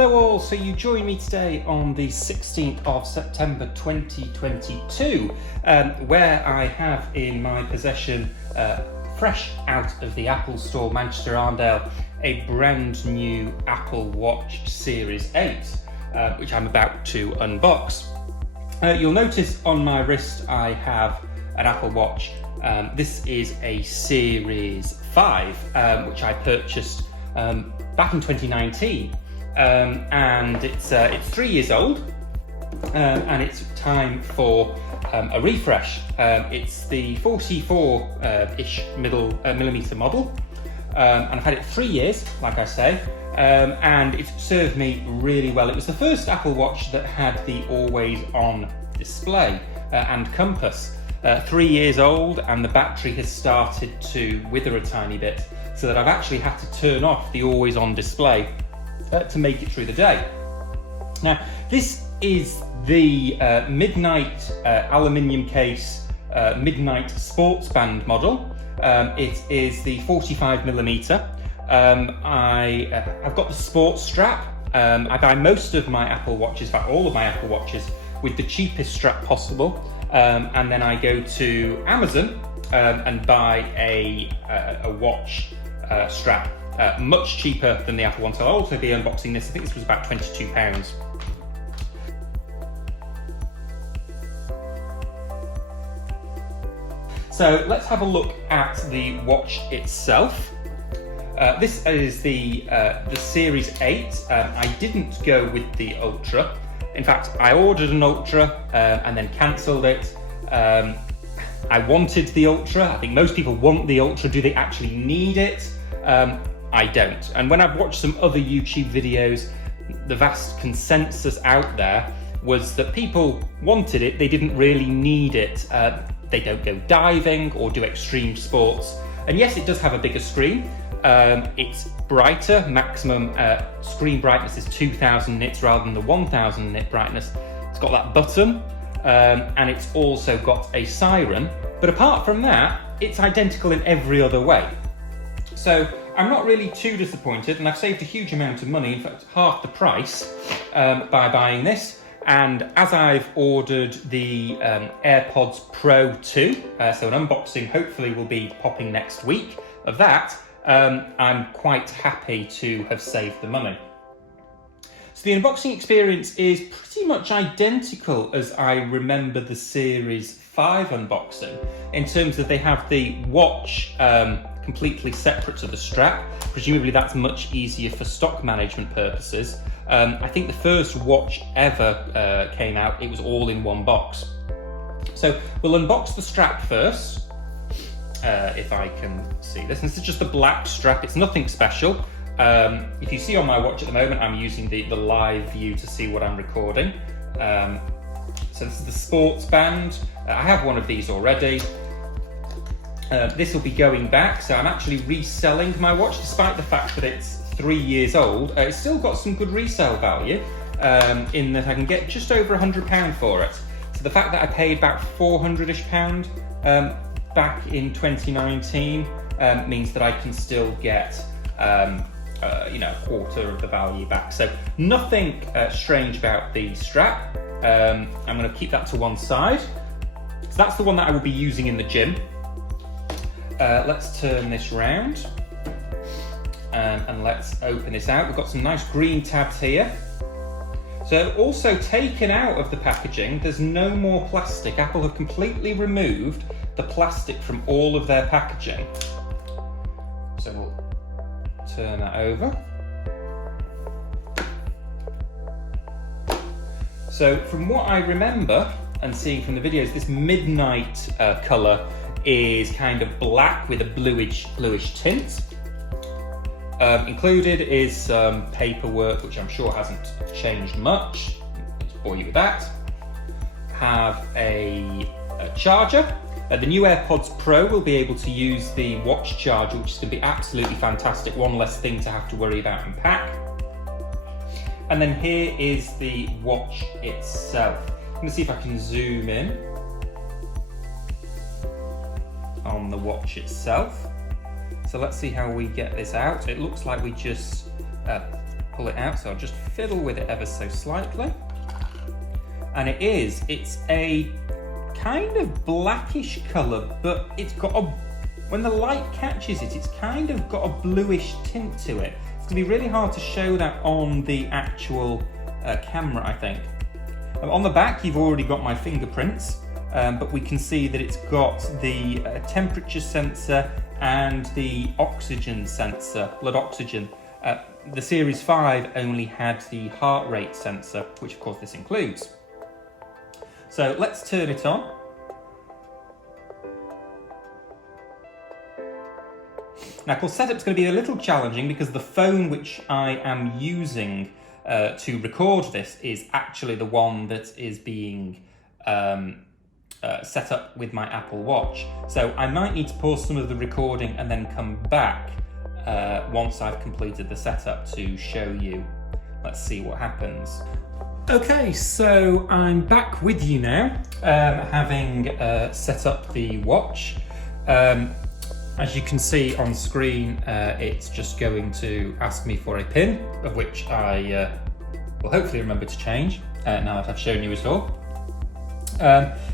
Hello all, so you join me today on the 16th of September 2022, where I have in my possession, fresh out of the Apple Store, Manchester Arndale, a brand new Apple Watch Series 8, which I'm about to unbox. You'll notice on my wrist I have an Apple Watch. This is a Series 5, which I purchased back in 2019. And it's 3 years old, and it's time for a refresh. It's the 44-ish millimeter model, and I've had it 3 years, like I say, and it's served me really well. It was the first Apple Watch that had the always-on display and compass. 3 years old, and the battery has started to wither a tiny bit, so that I've actually had to turn off the always-on display to make it through the day. Now, this is the Midnight aluminium case Midnight sports band model. It is the 45mm. I've got the sports strap. I buy most of my Apple Watches, in fact all of my Apple Watches, with the cheapest strap possible, and then I go to Amazon and buy a watch strap. Much cheaper than the Apple one, so I'll also be unboxing this. I think this was about £22. So let's have a look at the watch itself. This is the Series 8. I didn't go with the Ultra. In fact, I ordered an Ultra and then cancelled it. I wanted the Ultra. I think most people want the Ultra. Do they actually need it? I don't. And when I've watched some other YouTube videos, the vast consensus out there was that people wanted it, they didn't really need it. They don't go diving or do extreme sports. And yes, it does have a bigger screen. It's brighter, maximum screen brightness is 2000 nits rather than the 1000 nit brightness. It's got that button, and it's also got a siren. But apart from that, it's identical in every other way. So I'm not really too disappointed, and I've saved a huge amount of money, in fact half the price, by buying this. And as I've ordered the AirPods Pro 2, so an unboxing hopefully will be popping next week of that, I'm quite happy to have saved the money. So the unboxing experience is pretty much identical as I remember the Series 5 unboxing, in terms of they have the watch completely separate to the strap. Presumably that's much easier for stock management purposes. I think the first watch ever came out, it was all in one box. So we'll unbox the strap first, if I can see this. And this is just a black strap, it's nothing special. If you see on my watch at the moment, I'm using the live view to see what I'm recording. So this is the sports band. I have one of these already. This will be going back, so I'm actually reselling my watch, despite the fact that it's 3 years old. It's still got some good resale value, in that I can get just over £100 for it. So the fact that I paid about £400-ish back in 2019 means that I can still get a quarter of the value back. So nothing strange about the strap. I'm going to keep that to one side. So that's the one that I will be using in the gym. Let's turn this round and let's open this out. We've got some nice green tabs here. So also taken out of the packaging, there's no more plastic. Apple have completely removed the plastic from all of their packaging. So we'll turn that over. So from what I remember and seeing from the videos, this midnight colour is kind of black with a bluish tint. Included is some paperwork, which I'm sure hasn't changed much. Let's bore you with that. Have a charger. The new AirPods Pro will be able to use the watch charger, which is going to be absolutely fantastic. One less thing to have to worry about and pack. And then here is the watch itself. I'm going to see if I can zoom in on the watch itself. So let's see how we get this out. It looks like we just pull it out, so I'll just fiddle with it ever so slightly. And it's a kind of blackish colour, but it's got when the light catches it, it's kind of got a bluish tint to it. It's gonna be really hard to show that on the actual camera, I think. On the back, you've already got my fingerprints, but we can see that it's got the temperature sensor and the oxygen sensor, blood oxygen. The Series 5 only had the heart rate sensor, which of course this includes. So let's turn it on. Now, of course, setup's going to be a little challenging because the phone which I am using to record this is actually the one that is being set up with my Apple Watch. So I might need to pause some of the recording and then come back once I've completed the setup to show you. Let's see what happens. Okay, so I'm back with you now, having set up the watch. As you can see on screen, it's just going to ask me for a PIN, of which I will hopefully remember to change now that I've shown you it all.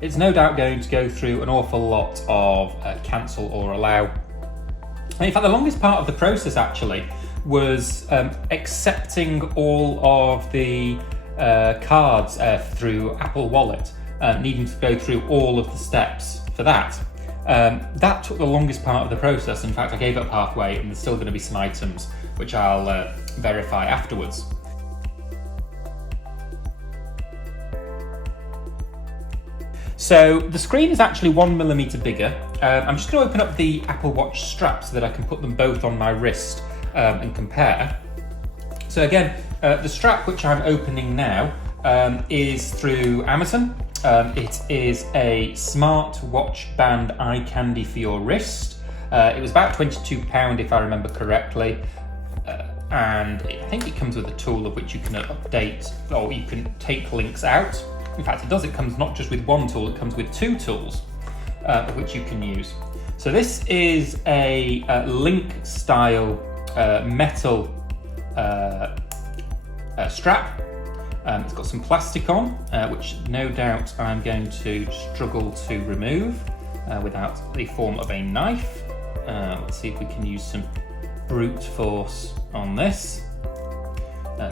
It's no doubt going to go through an awful lot of cancel or allow. And in fact, the longest part of the process actually was accepting all of the cards through Apple Wallet, needing to go through all of the steps for that. That took the longest part of the process. In fact, I gave up halfway, and there's still going to be some items which I'll verify afterwards. So the screen is actually 1mm bigger. I'm just going to open up the Apple Watch strap so that I can put them both on my wrist and compare. So again, the strap which I'm opening now is through Amazon. It is a smart watch band eye candy for your wrist. It was about £22 if I remember correctly. And I think it comes with a tool of which you can update, or you can take links out. In fact, it does. It comes not just with one tool, it comes with two tools which you can use. So this is a link style metal strap. It's got some plastic on, which no doubt I'm going to struggle to remove without the form of a knife. Let's see if we can use some brute force on this.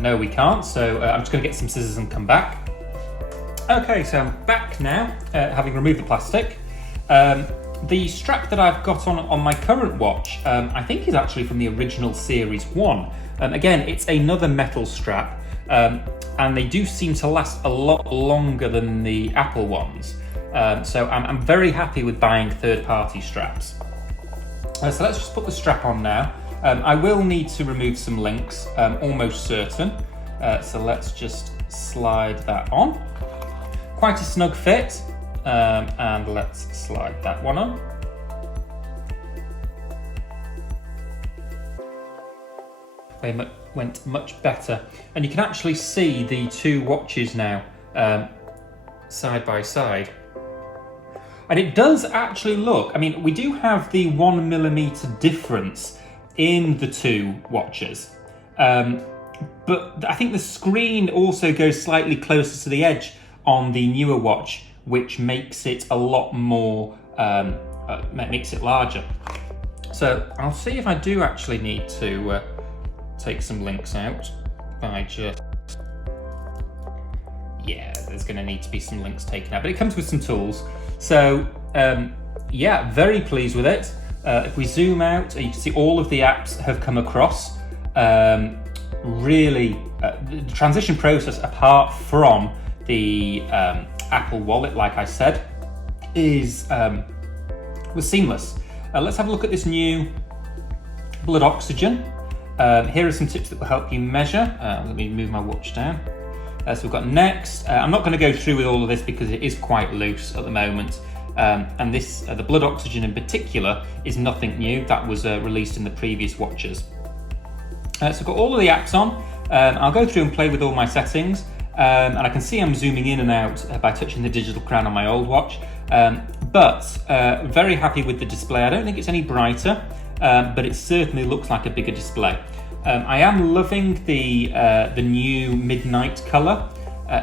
No, we can't, so I'm just going to get some scissors and come back. Okay, so I'm back now, having removed the plastic. The strap that I've got on my current watch, I think is actually from the original Series 1. Again, it's another metal strap, and they do seem to last a lot longer than the Apple ones. So I'm very happy with buying third-party straps. So let's just put the strap on now. I will need to remove some links, almost certain. So let's just slide that on. Quite a snug fit, and let's slide that one on. They went much better, and you can actually see the two watches now side by side. And it does actually look, I mean, we do have the 1mm difference in the two watches, but I think the screen also goes slightly closer to the edge on the newer watch, which makes it a lot more, makes it larger. So I'll see if I do actually need to take some links out by just, yeah, there's going to need to be some links taken out, but it comes with some tools. So yeah, very pleased with it. If we zoom out, you can see all of the apps have come across. Really, the transition process, apart from the Apple Wallet, like I said, was seamless. Let's have a look at this new blood oxygen. Here are some tips that will help you measure. Let me move my watch down. So we've got next. I'm not going to go through with all of this because it is quite loose at the moment. And this, the blood oxygen in particular, is nothing new. That was released in the previous watches. So I've got all of the apps on. I'll go through and play with all my settings. And I can see I'm zooming in and out by touching the digital crown on my old watch. But very happy with the display. I don't think it's any brighter, but it certainly looks like a bigger display. I am loving the new midnight colour.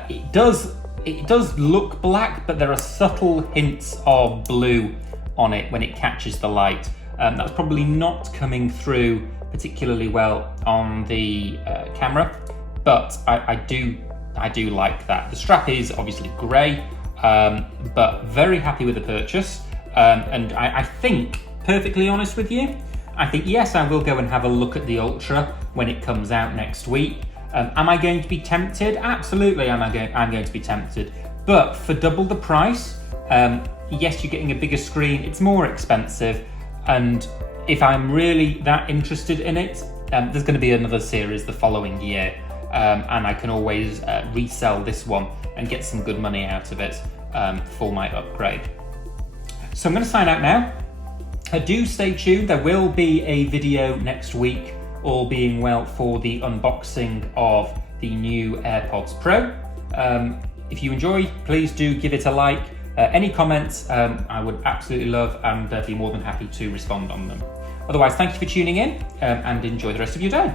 It does look black, but there are subtle hints of blue on it when it catches the light. That's probably not coming through particularly well on the camera, but I do like that. The strap is obviously grey, but very happy with the purchase. And I think, perfectly honest with you, I think yes, I will go and have a look at the Ultra when it comes out next week. Am I going to be tempted? Absolutely, I'm going to be tempted. But for double the price, yes, you're getting a bigger screen. It's more expensive, and if I'm really that interested in it, there's going to be another series the following year, and I can always resell this one and get some good money out of it for my upgrade. So I'm going to sign out now. Do stay tuned. There will be a video next week, all being well, for the unboxing of the new AirPods Pro. If you enjoy, please do give it a like. Any comments I would absolutely love, and be more than happy to respond on them. Otherwise, thank you for tuning in, and enjoy the rest of your day.